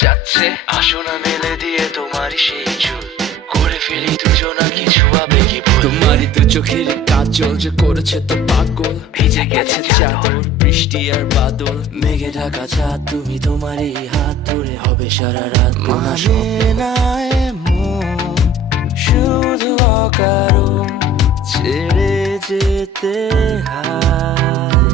চাচ্ছে, আসো না মেলে দিয়ে তোমারই সেই চুল, করে ফেলি দুজনা কিছু আবেগী ভুল। তোমারই দু চোখের কাজল যে করেছে তো পাগল, ভিজে গেছে চাদর বৃষ্টি আর বাদল, মেঘে ঢাকা চাঁদ তুমি তোমারই হাত ধরে হবে সারা রাত। মানে না এমন শুধু অকারণ ছেড়ে যেতে হয়।